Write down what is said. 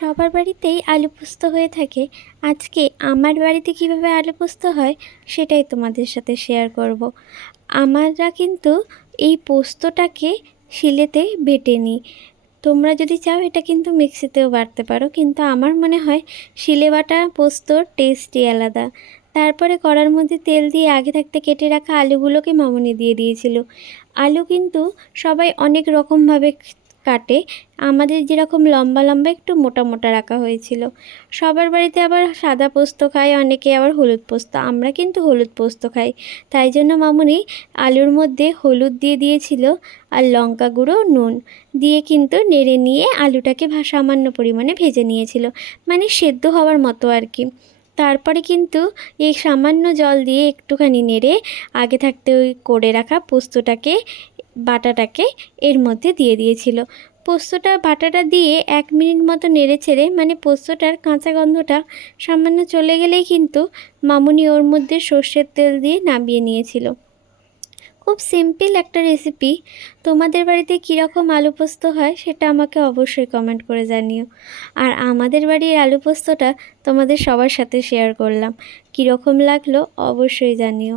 সবার বাড়িতেই আলু পোস্ত হয়ে থাকে। আজকে আমার বাড়িতে কিভাবে আলু পোস্ত হয় সেটাই তোমাদের সাথে শেয়ার করব। আমরা কিন্তু এই পোস্তটাকে শিলেতে বেটে নিই। তোমরা যদি চাও এটা কিন্তু মিক্সিতেও বাটতে পারো, কিন্তু আমার মনে হয় শিলে বাটা পোস্তর টেস্টই আলাদা। তারপরে কড়ার মধ্যে তেল দিয়ে আগে থাকতে কেটে রাখা আলুগুলোকে মামুনি দিয়ে দিয়েছিল। আলু কিন্তু সবাই অনেক রকমভাবে কাটে, আমাদের যেরকম লম্বা লম্বা একটু মোটা মোটা রাখা হয়েছিল। সবার বাড়িতে আবার সাদা পোস্ত খায়, অনেকে আবার হলুদ পোস্ত, আমরা কিন্তু হলুদ পোস্ত খাই। তাই জন্য মামুনি আলুর মধ্যে হলুদ দিয়ে দিয়েছিল আর লঙ্কা গুঁড়ো, নুন দিয়ে কিন্তু নেড়ে নিয়ে আলুটাকে সামান্য পরিমাণে ভেজে নিয়েছিল, মানে সেদ্ধ হওয়ার মতো আর কি। তারপরে কিন্তু এই সামান্য জল দিয়ে একটুখানি নেড়ে আগে থাকতে ওই করে রাখা পোস্তটাকে, বাটাটাকে এর মধ্যে দিয়ে দিয়েছিল। পোস্তটা বাটাটা দিয়ে 1 মিনিট মতো নেড়ে ছেড়ে, মানে পোস্তটার কাঁচা গন্ধটা সামান্য চলে গেলেই কিন্তু মামুনি ওর মধ্যে সর্ষের তেল দিয়ে নামিয়ে নিয়েছিল। খুব সিম্পল একটা রেসিপি। তোমাদের বাড়িতে কীরকম আলু পোস্ত হয় সেটা আমাকে অবশ্যই কমেন্ট করে জানিও। আর আমাদের বাড়ির আলু পোস্তটা তোমাদের সবার সাথে শেয়ার করলাম, কীরকম লাগলো অবশ্যই জানিও।